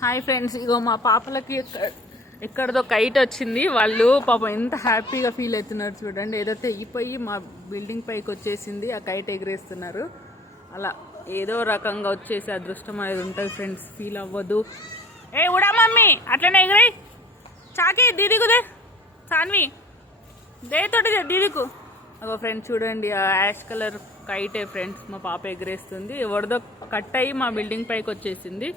Hi friends, ఇగో మా పాపలకి ఎక్కడదో kite వచ్చింది. వాళ్ళు పాపం ఎంత హ్యాపీగా ఫీల్ అవుతున్నారు చూడండి. ఏదో తెగిపోయి మా బిల్డింగ్ పైకి వచ్చేసింది, ఆ కైట్ ఎగిరేస్తున్నారు. అలా ఏదో రకంగా వచ్చేసి అదృష్టం అనేది ఉంటుంది ఫ్రెండ్స్, ఫీల్ అవ్వద్దు. ఏ ఉడా మమ్మీ అట్లనే ఎగిరాయి చాకి దీదికుదే సాన్వి దేతోటి దీదికు. అగో ఫ్రెండ్స్ చూడండి, ఆ యాష్ కలర్ కైటే ఫ్రెండ్స్ మా పాప ఎగిరేస్తుంది. ఎవరిదో కట్ అయ్యి మా బిల్డింగ్ పైకి వచ్చేసింది.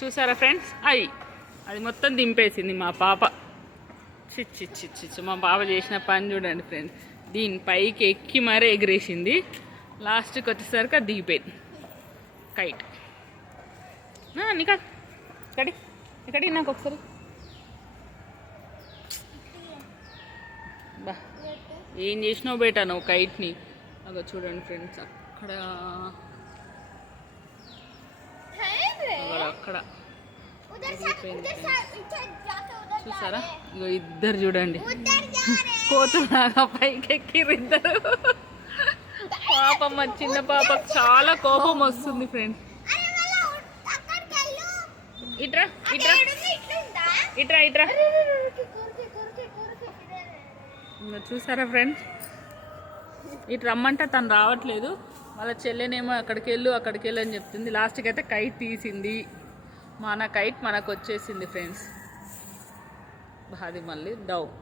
చూసారా ఫ్రెండ్స్, అది మొత్తం దింపేసింది మా పాప. చిచ్చి మా పాప చేసిన పని చూడండి ఫ్రెండ్స్. దీని పైకి ఎక్కి మరీ ఎగిరేసింది. లాస్ట్కి వచ్చేసరికి అది దిగిపోయింది కైట్. నీకా ఇక్కడికి నాకు ఒకసారి బా ఏం చేసినావు బేటా నువ్వు కైట్ని. అగో చూడండి ఫ్రెండ్స్, అక్కడ అక్కడ చూసారా, ఇగో ఇద్దరు చూడండి కోతులాగా పైకి ఎక్కిరు ఇద్దరు. పాపమ్మ చిన్న పాపకు చాలా కోపం వస్తుంది ఫ్రెండ్స్. ఇట్రా ఇట్రా ఇట్రా ఇట్రా చూసారా ఫ్రెండ్స్, ఇటు రమ్మంటే తను రావట్లేదు. వాళ్ళ చెల్లెనేమో అక్కడికి వెళ్ళు అని చెప్తుంది. లాస్ట్కి అయితే కైట్ తీసింది. మన కైట్ మనకు వచ్చేసింది ఫ్రెండ్స్. అది మళ్ళీ డౌన్.